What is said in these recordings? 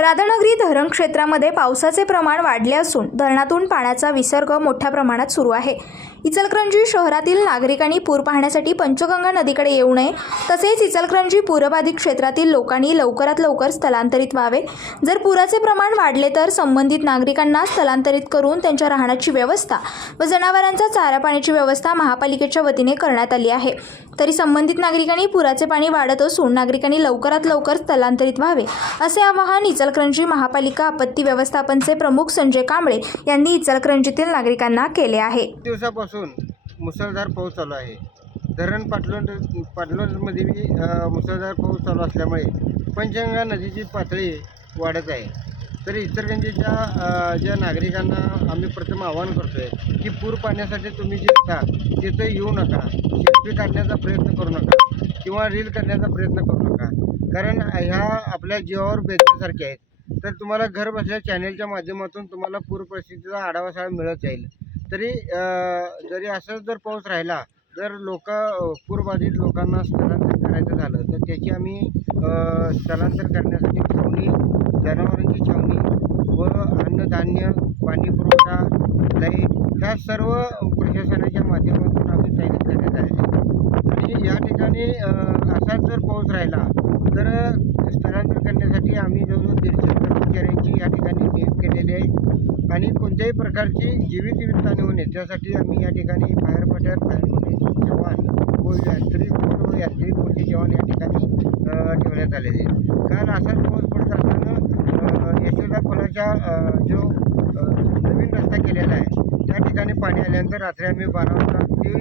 राधानगरी धरण क्षेत्रामध्ये पावसाचे प्रमाण वाढले असून धरणातून पाण्याचा विसर्ग मोठ्या प्रमाणात सुरू आहे. इचलकरंजी शहरातील नागरिकांनी पूर पाहण्यासाठी पंचगंगा नदीकडे येऊ नये. तसेच इचलकरंजी पूरबाधित क्षेत्रातील लोकांनी लवकरात लवकर स्थलांतरित व्हावे. जर पुराचे प्रमाण वाढले तर संबंधित नागरिकांना स्थलांतरित करून त्यांच्या राहण्याची व्यवस्था व जनावरांचा चारा पाण्याची व्यवस्था महापालिकेच्या वतीने करण्यात आली आहे. तरी संबंधित नागरिकांनी पुराचे पाणी वाढत असून नागरिकांनी लवकरात लवकर स्थलांतरित व्हावे असे आवाहन इचलकरंजी महापालिका आपत्ती व्यवस्थापनचे प्रमुख संजय कांबळे यांनी इचलकरंजीतील नागरिकांना केले आहे. सकाळपासून मुसळधार पाऊस चालू आहे. धरण पाटलोट पाटलोटमध्ये मुसळधार पाऊस चालू असल्यामुळे पंचगंगा नदीची पातळी वाढत आहे. तर इचलकरंजीच्या ज्या नागरिकांना आम्ही प्रथम आवाहन करतो आहे की पूर पाण्यासाठी तुम्ही जे तिथं येऊ नका. शेल्फी काढण्याचा प्रयत्न करू नका किंवा रील करण्याचा प्रयत्न करू नका. कारण ह्या आपल्या जीवावर बेतण्यासारख्या आहेत. तर तुम्हाला घर बसल्या चॅनेलच्या माध्यमातून तुम्हाला पूर परिस्थितीचा आढावा सगळा मिळत जाईल. तरी जरी असंच जर पाऊस राहिला जर लोक पूरबाधित लोकांना स्थलांतर करायचं झालं तर त्याची आम्ही स्थलांतर करण्यासाठी छावणी जनावरांची छावणी व अन्नधान्य पाणी पुरवठा लाइट ह्या सर्व प्रशासनाच्या माध्यमातून आम्ही तयार करण्यात आलेले आणि या ठिकाणी असाच जर पाऊस राहिला तर स्थलांतर करण्यासाठी आम्ही जवळजवळ दीडशे कर्मचाऱ्यांची या ठिकाणी नियुक्त केलेली आहे. आणि कोणत्याही प्रकारची जीवित होऊ नये. त्यासाठी आम्ही या ठिकाणी फायर फायर फायर पोलीस जवान व यांत्रिक व यांत्रिक पोलीस जवान या ठिकाणी ठेवण्यात आलेले आहेत. काल असाच पाऊस पडत असताना यशोदा पुलाच्या जो नवीन रस्ता केलेला आहे त्या ठिकाणी पाणी आल्यानंतर रात्री आम्ही बारा वाजता ते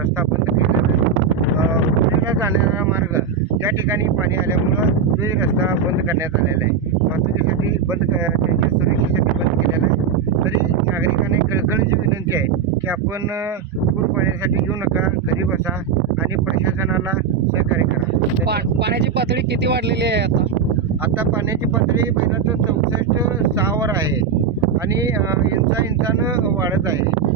रस्ता बंद केलेला आहे. पुण्याला जाणारा मार्ग त्या ठिकाणी पाणी आल्यामुळं तोही रस्ता बंद करण्यात आलेला आहे. वाहतुकीसाठी बंद त्यांच्या सुरक्षेसाठी बंद कळकळीची विनंती आहे की आपण पूर पाण्यासाठी येऊ नका घरी बसा आणि प्रशासनाला सहकार्य करा. पा. पाण्याची पातळी किती वाढलेली आहे आता? आता पाण्याची पातळी पहिला तर चौसष्ट सहावर आहे आणि अ, इंचा इंचानं वाढत आहे.